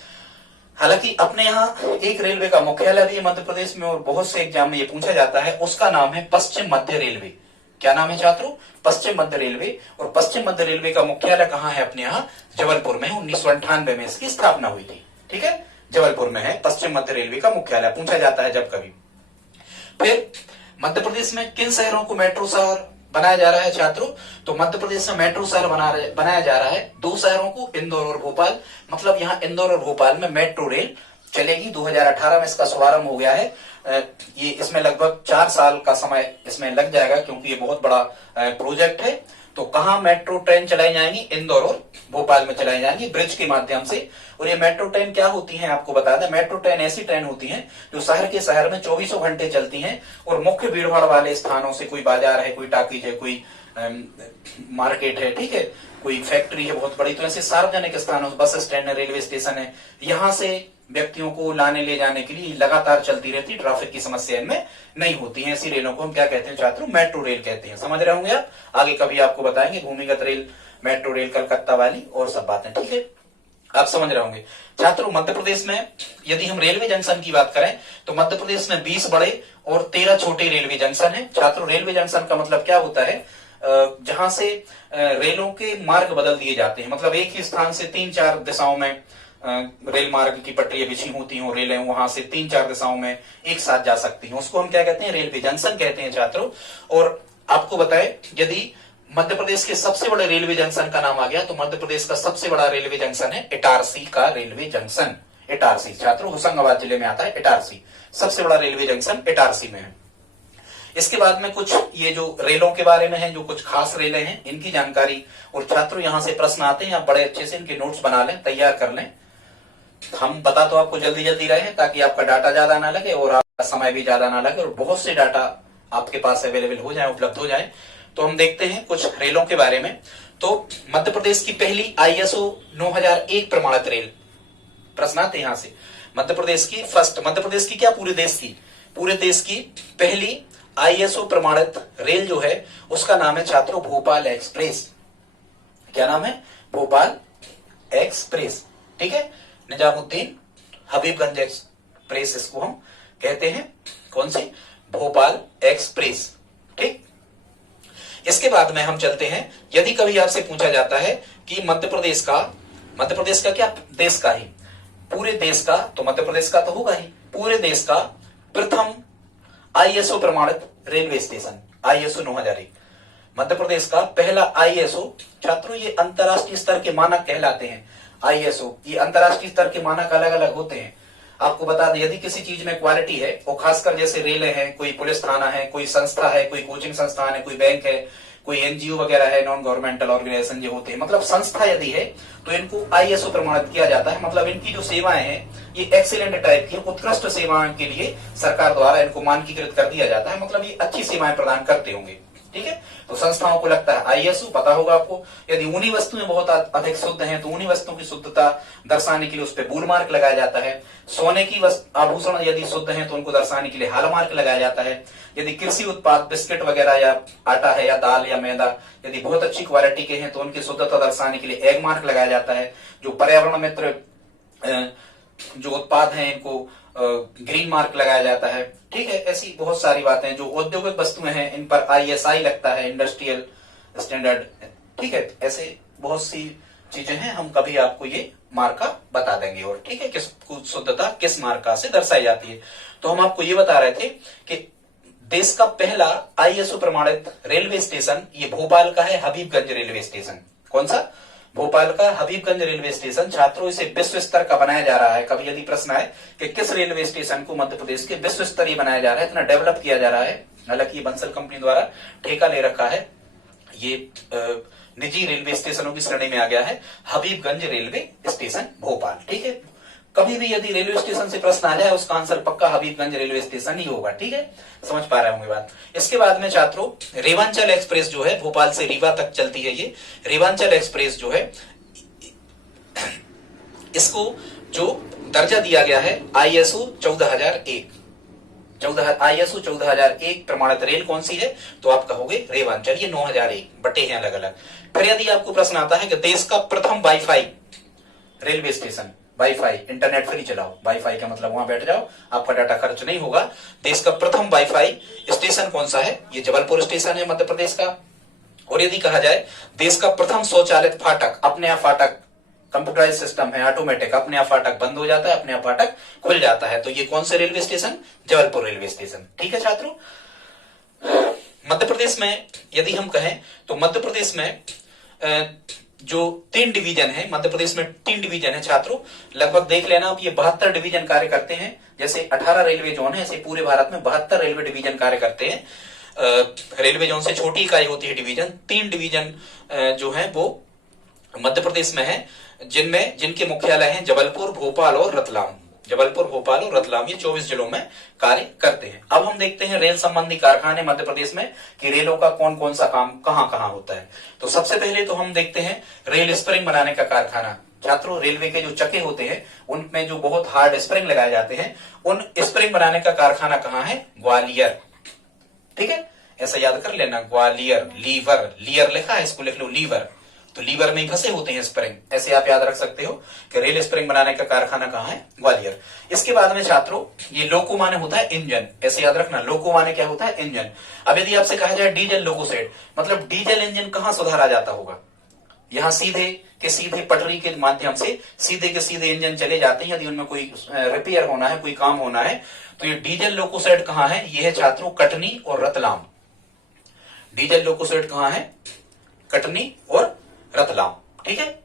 हालांकि अपने यहाँ एक रेलवे का मुख्यालय भी है मध्य प्रदेश में और बहुत से एग्जाम में ये पूछा जाता है, उसका नाम है पश्चिम मध्य रेलवे। क्या नाम है छात्रों? पश्चिम मध्य रेलवे। और पश्चिम मध्य रेलवे का मुख्यालय कहाँ है? अपने यहाँ जबलपुर में। 1998 में इसकी स्थापना हुई थी। ठीक है। जबलपुर में है पश्चिम मध्य रेलवे का मुख्यालय, पूछा जाता है जब कभी। फिर मध्य प्रदेश में किन शहरों को मेट्रो शहर बनाया जा रहा है छात्रों? तो मध्य प्रदेश में मेट्रो शहर बनाया जा रहा है 2 शहरों को, इंदौर और भोपाल। मतलब यहाँ इंदौर और भोपाल में मेट्रो रेल चलेगी। 2018 में इसका शुभारंभ हो गया है। ये इसमें लगभग 4 साल का समय इसमें लग जाएगा, क्योंकि ये बहुत बड़ा प्रोजेक्ट है। तो कहाँ मेट्रो ट्रेन चलाई जाएंगी? इंदौर और भोपाल में चलाई जाएंगी ब्रिज के माध्यम से। और ये मेट्रो ट्रेन क्या होती है आपको बता दें, मेट्रो ट्रेन ऐसी ट्रेन होती हैं जो शहर में 24 घंटे चलती हैं और मुख्य भीड़भाड़ वाले स्थानों से, कोई बाजार है, कोई टाकीज है, कोई मार्केट है, ठीक है, कोई फैक्ट्री है बहुत बड़ी, तो ऐसे सार्वजनिक स्थानों, बस स्टैंड है, रेलवे स्टेशन है, यहाँ से व्यक्तियों को लाने ले जाने के लिए लगातार चलती रहती, ट्रैफिक की समस्या इनमें नहीं होती है। ऐसी रेलों को हम क्या कहते हैं छात्रों? मेट्रो रेल कहते हैं। समझ रहे होंगे आप? आगे कभी आपको बताएंगे भूमिगत रेल, मेट्रो रेल, कलकत्ता वाली और सब बातें। ठीक है, आप समझ रहे होंगे छात्रों। मध्य प्रदेश में यदि हम रेलवे जंक्शन की बात करें तो मध्य प्रदेश में 20 बड़े और 13 छोटे रेलवे जंक्शन है। छात्रों, रेलवे जंक्शन का मतलब क्या होता है? जहां से रेलों के मार्ग बदल दिए जाते हैं। मतलब एक ही स्थान से 3-4 दिशाओं में रेल मार्ग की पटरियां बिछी होती हैं और रेलें वहां से 3-4 दिशाओं में एक साथ जा सकती हैं। उसको हम क्या कहते हैं? रेलवे जंक्शन कहते हैं छात्रों। और आपको बताएं, यदि मध्य प्रदेश के सबसे बड़े रेलवे जंक्शन का नाम आ गया तो मध्य प्रदेश का सबसे बड़ा रेलवे जंक्शन है इटारसी का रेलवे जंक्शन। इटारसी छात्रों होशंगाबाद जिले में आता है। इटारसी सबसे बड़ा रेलवे जंक्शन इटारसी में है। इसके बाद में कुछ ये जो रेलों के बारे में है, जो कुछ खास रेलें हैं इनकी जानकारी। और छात्रों यहां से प्रश्न आते हैं, आप बड़े अच्छे से इनके नोट्स बना लें, तैयार कर लें। हम बता तो आपको जल्दी जल्दी रहे हैं ताकि आपका डाटा ज्यादा ना लगे और आपका समय भी ज्यादा ना लगे और बहुत से डाटा आपके पास अवेलेबल हो जाए, उपलब्ध हो जाए। तो हम देखते हैं कुछ रेलों के बारे में। तो मध्य प्रदेश की पहली ISO 9001 प्रमाणित रेल, प्रश्न आते यहां से। मध्य प्रदेश की फर्स्ट, मध्य प्रदेश की क्या पूरे देश की पहली ISO प्रमाणित रेल जो है उसका नाम है छात्रों भोपाल एक्सप्रेस। क्या नाम है? भोपाल एक्सप्रेस। ठीक है, निजामुद्दीन हबीबगंज एक्सप्रेस इसको हम कहते हैं। कौन सी? भोपाल एक्सप्रेस। ठीक, इसके बाद में हम चलते हैं। यदि कभी आपसे पूछा जाता है कि मध्य प्रदेश का क्या, देश का ही, पूरे देश का, तो मध्य प्रदेश का तो होगा ही, पूरे देश का प्रथम ISO प्रमाणित railway station ISO 9001। Madhya Pradesh का पहला ISO, छात्रों ये अंतरराष्ट्रीय स्तर के मानक कहलाते हैं। ISO, ये अंतरराष्ट्रीय स्तर के मानक अलग अलग होते हैं। आपको बता दें, यदि किसी चीज में क्वालिटी है, और खासकर जैसे रेलें हैं, कोई पुलिस थाना है, कोई संस्था है, कोई कोचिंग संस्थान है, कोई बैंक है, कोई NGO वगैरह है, नॉन गवर्नमेंटल ऑर्गेनाइजेशन जो होते हैं, मतलब संस्था यदि है तो इनको ISO प्रमाणित किया जाता है। मतलब इनकी जो सेवाएं हैं ये एक्सीलेंट टाइप की, उत्कृष्ट सेवाओं के लिए सरकार द्वारा इनको मानकीकृत कर दिया जाता है। मतलब ये अच्छी सेवाएं प्रदान करते होंगे। ठीक है, तो संस्थाओं को लगता है ISO, पता होगा आपको। यदि ऊनी वस्तुएं बहुत अधिक शुद्ध हैं तो ऊनी वस्तुओं की शुद्धता दर्शाने के लिए उस पर बुल मार्क लगाया जाता है। सोने की आभूषण यदि शुद्ध हैं तो उनको दर्शाने के लिए हॉल मार्क लगाया जाता है। यदि कृषि उत्पाद, बिस्किट वगैरह या आटा है या दाल या मैदा यदि बहुत अच्छी क्वालिटी के हैं तो उनकी शुद्धता दर्शाने के लिए एग मार्क लगाया जाता है। जो पर्यावरण मित्र जो उत्पाद हैं इनको ग्रीन मार्क लगाया जाता है। ठीक है, ऐसी बहुत सारी बातें जो औद्योगिक वस्तुएं हैं इन पर ISI लगता है, इंडस्ट्रियल स्टैंडर्ड। ठीक है, ऐसे बहुत सी चीजें हैं, हम कभी आपको ये मार्का बता देंगे। और ठीक है, किस शुद्धता किस मार्का से दर्शाई जाती है। तो हम आपको ये बता रहे थे कि देश का पहला ISO प्रमाणित रेलवे स्टेशन ये भोपाल का है, हबीबगंज रेलवे स्टेशन। कौन सा? भोपाल का हबीबगंज रेलवे स्टेशन। छात्रों, इसे विश्व स्तर का बनाया जा रहा है। कभी यदि प्रश्न आए कि किस रेलवे स्टेशन को मध्य प्रदेश के विश्व स्तरीय बनाया जा रहा है, इतना डेवलप किया जा रहा है, हालांकि बंसल कंपनी द्वारा ठेका ले रखा है, ये निजी रेलवे स्टेशनों की श्रेणी में आ गया है, हबीबगंज रेलवे स्टेशन भोपाल। ठीक है, कभी भी यदि रेलवे स्टेशन से प्रश्न आ जाए उसका आंसर पक्का हबीबगंज रेलवे स्टेशन ही होगा। ठीक है, समझ पा रहे होंगे बात। इसके बाद में छात्रों, रेवांचल एक्सप्रेस जो है भोपाल से रीवा तक चलती है, ये रेवांचल एक्सप्रेस जो है, इसको जो दर्जा दिया गया है ISO 14001, ISO 14001 प्रमाणित रेल कौन सी है? तो आप कहोगे रेवांचल। ये 9001 बटे हैं अलग अलग। फिर यदि आपको प्रश्न आता है कि देश का प्रथम wifi railway station, wifi internet free चलाओ, वाईफाई का मतलब वहां बैठ जाओ, आपका डाटा खर्च नहीं होगा। देश का प्रथम वाईफाई स्टेशन कौन सा है? ये जबलपुर स्टेशन है मध्य प्रदेश का। और यदि कहा जाए देश का प्रथम स्वचालित फाटक, अपने आप फाटक, कंप्यूटराइज सिस्टम है, ऑटोमेटिक, अपने आप फाटक बंद हो जाता है, अपने आप फाटक खुल जाता है, तो ये कौन से railway station? Jabalpur railway station. ठीक है छात्रों, मध्य प्रदेश में यदि हम कहें तो मध्य प्रदेश में जो 3 डिवीजन है, मध्य प्रदेश में 3 डिवीजन है छात्रों, लगभग देख लेना आप, ये 72 डिवीजन कार्य करते हैं। जैसे 18 रेलवे जोन है, ऐसे पूरे भारत में 72 रेलवे डिवीजन कार्य करते हैं। रेलवे जोन से छोटी इकाई होती है डिवीजन। 3 डिवीजन जो है वो मध्य प्रदेश में है, जिनके मुख्यालय हैं जबलपुर, भोपाल और रतलाम। जबलपुर, भोपाल और रतलाम, ये 24 जिलों में कार्य करते हैं। अब हम देखते हैं रेल संबंधी कारखाने मध्य प्रदेश में कि रेलों का कौन कौन सा काम कहां कहां होता है। तो सबसे पहले तो हम देखते हैं रेल स्प्रिंग बनाने का कारखाना। छात्रों, रेलवे के जो चक्के होते हैं उनमें जो बहुत हार्ड स्प्रिंग लगाए जाते हैं, उन स्प्रिंग बनाने का कारखाना कहां है? ग्वालियर। ठीक है, ऐसा याद कर लेना, ग्वालियर। लीवर, लियर लिखा है, इसको लिख लो लीवर, तो लीवर में ही फंसे होते हैं स्प्रिंग, ऐसे आप याद रख सकते हो कि रेल स्प्रिंग बनाने का कारखाना कहां है? ग्वालियर। इसके बाद में छात्रों, ये लोको माने होता है इंजन, ऐसे याद रखना, लोको माने क्या होता है? इंजन। अब यदि आपसे कहा जाए डीजल लोको सेट, मतलब डीजल इंजन कहां सुधारा जाता होगा? यहां सीधे के सीधे पटरी के माध्यम से सीधे के सीधे इंजन चले जाते हैं, यदि उनमें कोई रिपेयर होना है, कोई काम होना है, तो ये डीजल लोको सेट कहां है? ये है छात्रों कटनी और रतलाम। डीजल लोको सेट कहां है? कटनी और रतलाम। ठीक है,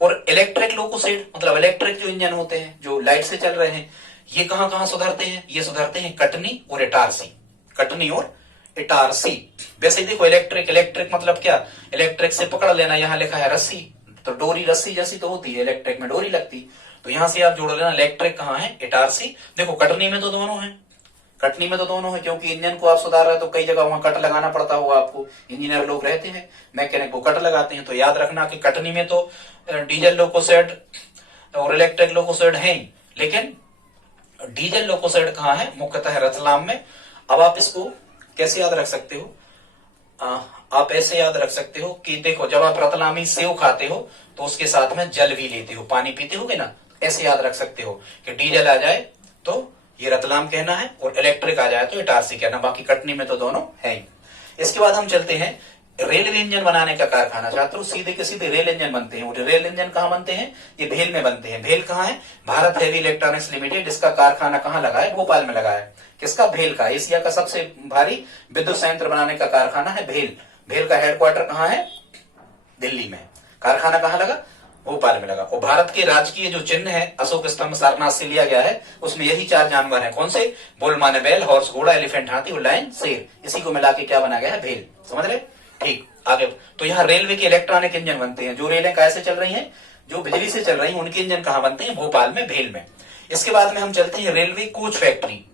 और इलेक्ट्रिक लोको सेट, मतलब इलेक्ट्रिक जो इंजन होते हैं जो लाइट से चल रहे हैं, ये कहां कहां सुधरते हैं? ये सुधरते हैं कटनी और इटारसी। कटनी और इटारसी। वैसे देखो, इलेक्ट्रिक मतलब क्या? इलेक्ट्रिक से पकड़ लेना, यहां लिखा है रस्सी, तो डोरी रस्सी जैसी तो होती है, इलेक्ट्रिक में डोरी लगती, तो यहां से आप जोड़ लेना इलेक्ट्रिक कहां है? इटारसी। देखो कटनी में तो दोनों है, कटनी में तो दोनों है, क्योंकि इंजन को आप सुधार रहे हो तो कई जगह वहां कट लगाना पड़ता होगा आपको, इंजीनियर लोग रहते हैं, मैकेनिक वो कट लगाते हैं, तो याद रखना कि कटनी में तो डीजल लोको सेट और इलेक्ट्रिक लोको सेट है, लेकिन डीजल लोको सेट कहां है? मुख्यतः रतलाम में। अब आप इसको कैसे याद रख सकते हो? आप ऐसे याद रख सकते हो कि देखो, जब आप रतलामी सेव खाते हो तो उसके साथ में जल भी लेते हो, पानी पीते होगे ना, ऐसे याद रख सकते हो कि डीजल आ जाए तो ये रतलाम कहना है और इलेक्ट्रिक आ जाए तो इटारसी कहना, बाकी कटनी में तो दोनों है ही। इसके बाद हम चलते हैं रेलवे इंजन बनाने का कारखाना। छात्रों, सीधे के सीधे रेल इंजन बनते हैं, और रेल इंजन कहां बनते हैं? ये भेल में बनते हैं। भेल कहां है? भारत हेवी इलेक्ट्रॉनिक्स लिमिटेड, इसका कारखाना कहां लगा है? भोपाल में लगा है। किसका? भेल का। एशिया का सबसे भारी विद्युत संयंत्र बनाने का कारखाना है भेल। भेल का हेडक्वार्टर कहां है? दिल्ली में। कारखाना कहां लगा? भोपाल में लगा। और भारत के राजकीय जो चिन्ह है अशोक स्तंभ सारनाथ से लिया गया है, उसमें यही 4 जानवर हैं। कौन से? बुल माने बैल, हॉर्स घोड़ा, एलिफेंट हाथी और लायन शेर। इसी को मिला के क्या बना गया है? भेल। समझ रहे? ठीक, आगे तो यहाँ रेलवे के इलेक्ट्रॉनिक इंजन बनते हैं। जो रेलें कैसे चल रही हैं? जो बिजली से चल रही हैं, उनके इंजन कहां बनते हैं? भोपाल में, भेल में। इसके बाद में हम चलते हैं railway coach factory.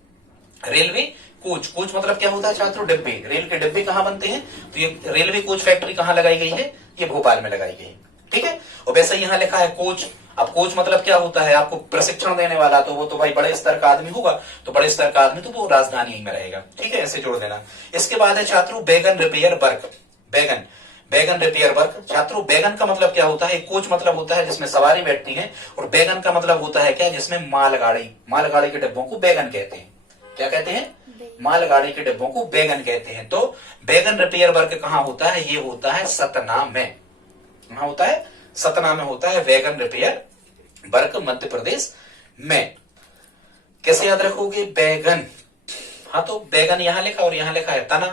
Railway coach, coach मतलब क्या होता है छात्रों? डिब्बे। रेल के डिब्बे कहां बनते हैं? तो ये रेलवे कोच फैक्ट्री कहां लगाई गई है? ये भोपाल में लगाई गई। ठीक है, और वैसे यहाँ लिखा है कोच। अब कोच मतलब क्या होता है? आपको प्रशिक्षण देने वाला, तो वो तो भाई बड़े स्तर का आदमी होगा, तो बड़े स्तर का आदमी तो वो राजधानी में रहेगा। ठीक है, ऐसे जोड़ देना। इसके बाद है छात्रों बैगन रिपेयर वर्क। बैगन रिपेयर वर्क। छात्रों, बैगन का मतलब क्या होता है? कोच मतलब होता है जिसमें सवारी बैठती है, और बैगन का मतलब होता है क्या? जिसमें मालगाड़ी के डिब्बों को बैगन कहते हैं। क्या कहते हैं? मालगाड़ी के डिब्बों को वैगन कहते हैं। तो वैगन रिपेयर वर्क कहाँ होता है? ये होता है सतना में। कहाँ होता है? सतना में होता है wagon repair work, Madhya Pradesh में। कैसे याद रखोगे? बैगन, हाँ तो बैगन यहां लिखा और यहां लिखा है तना,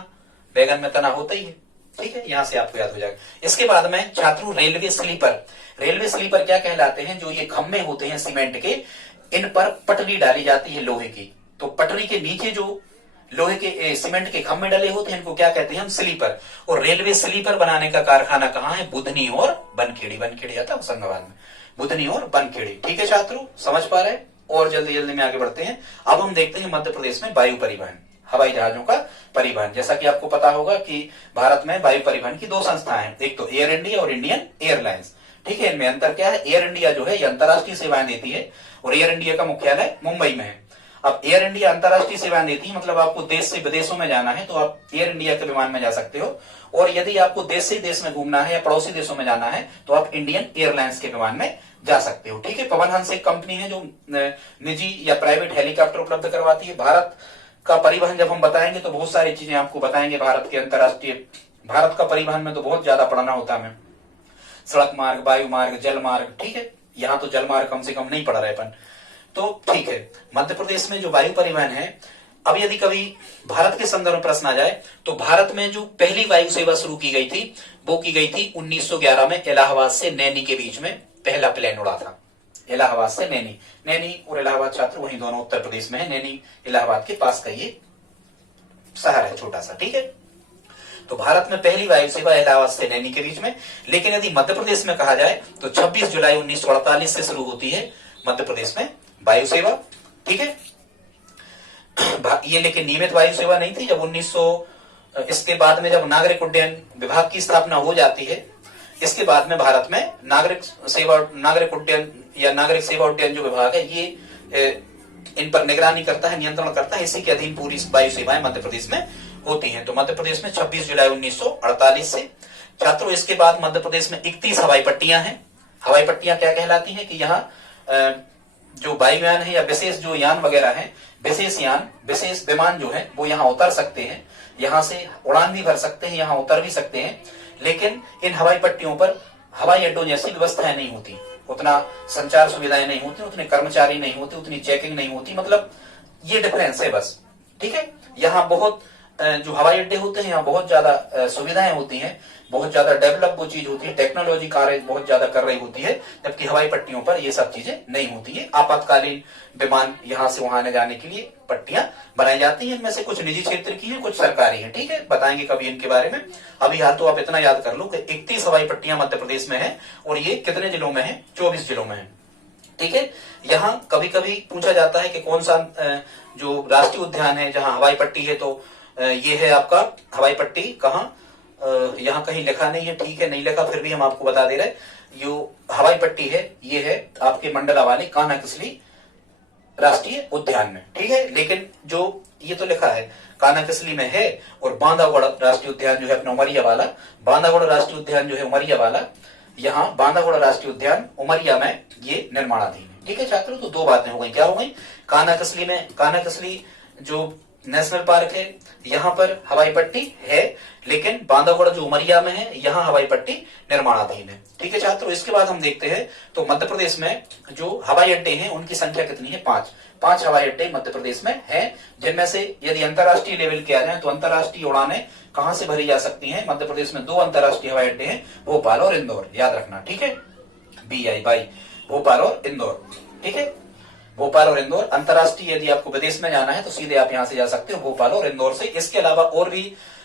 बैगन में तना होता ही है, ठीक है, यहां से आपको याद हो जाएगा। इसके बाद में छात्रों रेलवे स्लीपर, रेलवे स्लीपर क्या कहलाते हैं? जो ये खम्भे होते हैं सीमेंट के, इन पर पटरी डाली जाती है लोहे की, तो पटरी के नीचे जो लोहे के सीमेंट के खम्भे डले होते हैं इनको क्या कहते हैं? हम स्लीपर। और रेलवे स्लीपर बनाने का कारखाना कहाँ है? बुधनी और बनखेड़ी, बनखेड़ी आता है होशंगाबाद में, बुधनी और बनखेड़ी, ठीक है छात्रों, समझ पा रहे हैं? और जल्दी जल्दी में आगे बढ़ते हैं। अब हम देखते हैं मध्य प्रदेश में वायु परिवहन, हवाई जहाजों का परिवहन। जैसा कि आपको पता होगा कि भारत में वायु परिवहन की दो संस्थाएं हैं, एक तो एयर इंडिया और इंडियन एयरलाइंस, ठीक है। इनमें अंतर क्या है? एयर इंडिया जो है ये अंतरराष्ट्रीय सेवाएं देती है और एयर इंडिया का मुख्यालय मुंबई में है। अब एयर इंडिया अंतरराष्ट्रीय सेवाएं देती है, मतलब आपको देश से विदेशों में जाना है तो आप एयर इंडिया के विमान में जा सकते हो, और यदि आपको देश से देश में घूमना है या पड़ोसी देशों में जाना है तो आप इंडियन एयरलाइंस के विमान में जा सकते हो, ठीक है। पवन हंस एक कंपनी है जो निजी या प्राइवेट हेलीकॉप्टर उपलब्ध करवाती है। भारत का परिवहन जब हम बताएंगे तो बहुत सारी चीजें आपको बताएंगे भारत के अंतरराष्ट्रीय, भारत का परिवहन में तो बहुत ज्यादा पढ़ना होता है, सड़क मार्ग, वायु मार्ग, जल मार्ग, ठीक है। यहाँ तो जल मार्ग कम से कम नहीं पढ़ रहे अपन, तो ठीक है। मध्य प्रदेश में जो वायु परिवहन है, अब यदि कभी भारत के संदर्भ में प्रश्न आ जाए तो भारत में जो पहली वायु सेवा शुरू की गई थी वो की गई थी 1911 में, इलाहाबाद से नैनी के बीच में पहला प्लेन उड़ा था। इलाहाबाद से नैनी, नैनी और इलाहाबाद छात्र वही दोनों उत्तर प्रदेश में है। नैनी इलाहाबाद के पास का ये शहर है छोटा सा, ठीक है। तो भारत में पहली वायु सेवा इलाहाबाद से नैनी के बीच में। लेकिन यदि मध्य प्रदेश में कहा जाए तो 26 जुलाई 1948 से शुरू होती है मध्य प्रदेश में वायु सेवा, ठीक है। ये लेकिन नियमित वायु सेवा नहीं थी। जब इसके बाद में जब नागरिक उड्डयन विभाग की स्थापना हो जाती है, इसके बाद में भारत में नागरिक उड्डयन या नागरिक सेवा उड्डयन जो विभाग है ये इन पर निगरानी करता है, नियंत्रण करता है। इसी के अधीन पूरी वायु सेवाएं मध्य प्रदेश में होती हैं। तो मध्य प्रदेश में 26 जुलाई 1948 से छात्रों, इसके बाद मध्य प्रदेश में 31 हवाई पट्टियां हैं। हवाई पट्टियां क्या कहलाती हैं कि यहाँ जो वायुयान है या विशेष जो यान वगैरह है, विशेष यान, विशेष विमान जो है वो यहाँ उतर सकते हैं, यहाँ से उड़ान भी भर सकते हैं, यहाँ उतर भी सकते हैं। लेकिन इन हवाई पट्टियों पर हवाई अड्डों जैसी व्यवस्थाएं नहीं होती, उतना संचार सुविधाएं नहीं होती, उतने कर्मचारी नहीं होते, उतनी चेकिंग नहीं होती, मतलब ये डिफरेंस है बस, ठीक है। यहाँ बहुत जो हवाई अड्डे होते हैं यहाँ बहुत ज्यादा सुविधाएं होती हैं, बहुत ज्यादा डेवलप वो चीज होती है, टेक्नोलॉजी कार्य बहुत ज्यादा कर रही होती है, जबकि हवाई पट्टियों पर ये सब चीजें नहीं होती है। आपातकालीन विमान यहाँ से वहां आने जाने के लिए पट्टियां बनाई जाती हैं। इनमें से कुछ निजी क्षेत्र की हैं, कुछ सरकारी हैं, ठीक है, बताएंगे कभी इनके बारे में। अभी हाल तो आप इतना याद कर लो कि 31 हवाई पट्टियां मध्य प्रदेश में है और ये कितने जिलों में है? 24 जिलों में है, ठीक है। यहाँ कभी कभी पूछा जाता है कि कौन सा जो राष्ट्रीय उद्यान है जहाँ हवाई पट्टी है, तो ये है आपका हवाई पट्टी कहाँ, यहाँ कहीं लिखा नहीं है, ठीक है, नहीं लिखा फिर भी हम आपको बता दे रहे। जो हवाई पट्टी है ये है आपके मंडला वाली कान्हा-किसली राष्ट्रीय उद्यान में, ठीक है। लेकिन जो ये तो लिखा है कान्हा-किसली में है, और बांधागुड़ राष्ट्रीय उद्यान जो है अपना उमरिया वाला, बांधागुड़ राष्ट्रीय उद्यान जो है उमरिया वाला, यहाँ बांधागुड़ राष्ट्रीय उद्यान उमरिया में ये निर्माणाधीन है, ठीक है छात्रों। तो दो बातें हो गई, क्या हो गई? कान्हा-किसली में, कान्हा-किसली जो नेशनल पार्क है यहाँ पर हवाई पट्टी है, लेकिन बांधागुड़ जो उमरिया में है यहाँ हवाई पट्टी निर्माणाधीन है, ठीक है छात्रों। इसके बाद हम देखते हैं तो मध्य प्रदेश में जो हवाई अड्डे हैं उनकी संख्या कितनी है? 5 हवाई अड्डे मध्य प्रदेश में हैं, जिनमें से यदि अंतरराष्ट्रीय लेवल के आ जाए तो अंतरराष्ट्रीय उड़ानें कहां से भरी जा सकती हैं? मध्य प्रदेश में 2 अंतरराष्ट्रीय हवाई अड्डे हैं, भोपाल और इंदौर, याद रखना, ठीक है। BI भोपाल और इंदौर, ठीक है। भोपाल और इंदौर अंतरराष्ट्रीय, यदि आपको विदेश में जाना है तो सीधे आप यहां से जा सकते हो भोपाल और इंदौर से। इसके अलावा और भी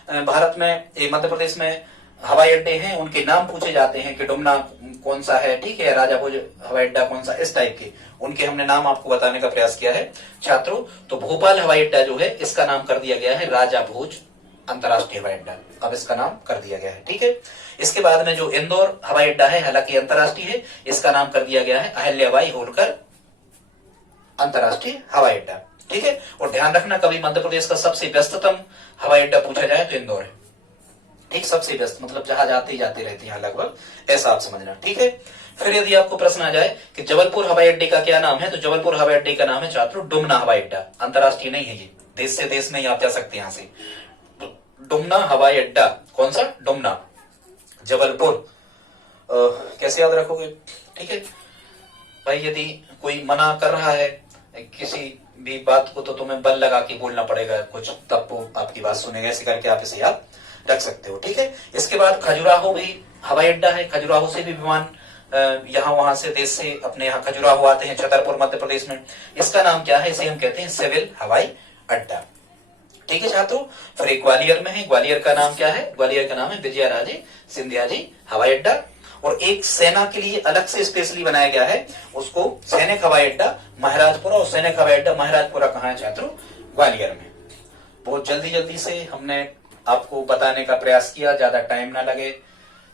भारत में मध्य प्रदेश में हवाई अड्डे हैं, उनके नाम पूछे जाते हैं कि डुमना कौन सा है, ठीक है, राजा भोज हवाई अड्डा कौन सा, इस टाइप के उनके हमने नाम आपको बताने का प्रयास किया है छात्रों। तो भोपाल हवाई अड्डा जो है इसका नाम कर दिया गया है राजा भोज अंतरराष्ट्रीय हवाई अड्डा, अब इसका नाम कर दिया गया है, ठीक है। इसके बाद में जो इंदौर हवाई अड्डा है, हालांकि अंतरराष्ट्रीय है, इसका नाम कर दिया गया है अहिल्याबाई होलकर अंतरराष्ट्रीय हवाई अड्डा, ठीक है। और ध्यान रखना कभी मध्य प्रदेश का सबसे व्यस्ततम हवाई अड्डा पूछा जाए तो इंदौर है, ठीक, सबसे व्यस्त, मतलब जहां जाते ही जाते रहते हैं लगभग, ऐसा आप समझना, ठीक है। फिर यदि आपको प्रश्न आ जाए कि जबलपुर हवाई अड्डे का क्या नाम है, तो जबलपुर हवाई अड्डे का नाम है छात्रों डुमना हवाई अड्डा, अंतरराष्ट्रीय नहीं है ये, देश से देश में ही आप जा सकते हैं यहाँ से। डुमना हवाई अड्डा, कौन सा? डुमना, जबलपुर। कैसे याद रखोगे? ठीक है भाई, यदि कोई मना कर रहा है किसी भी बात को तो तुम्हें बल लगा के बोलना पड़ेगा कुछ, तब वो आपकी बात सुनेगा। ऐसे करके आप इसे याद रख सकते हो। ठीक है, इसके बाद खजुराहो भी हवाई अड्डा है। खजुराहो से भी विमान यहाँ वहां से देश से अपने यहाँ खजुराहो आते हैं, छतरपुर मध्य प्रदेश में। इसका नाम क्या है? इसे हम कहते हैं सिविल हवाई अड्डा। ठीक है छात्रों, फिर एक ग्वालियर में है। ग्वालियर का नाम क्या है? ग्वालियर का नाम है विजयाराजे सिंधिया जी हवाई अड्डा। और एक सेना के लिए अलग से स्पेशली बनाया गया है, उसको सैनिक हवाई अड्डा महाराजपुरा। और सैनिक हवाई अड्डा महाराजपुरा कहाँ है छात्रों? ग्वालियर में। बहुत जल्दी जल्दी से हमने आपको बताने का प्रयास किया, ज्यादा टाइम ना लगे।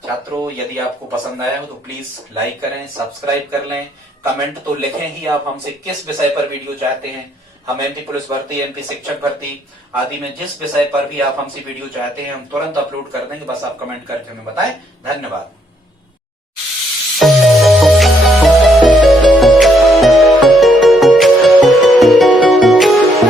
छात्रों, यदि आपको पसंद आया हो तो प्लीज लाइक करें, सब्सक्राइब कर लें, कमेंट तो लिखें ही आप हमसे किस विषय पर वीडियो चाहते हैं। हम एमपी पुलिस भर्ती, एमपी शिक्षक भर्ती आदि में जिस विषय पर भी आप हमसे वीडियो चाहते हैं हम तुरंत अपलोड कर देंगे, बस आप कमेंट करके हमें बताएं। धन्यवाद।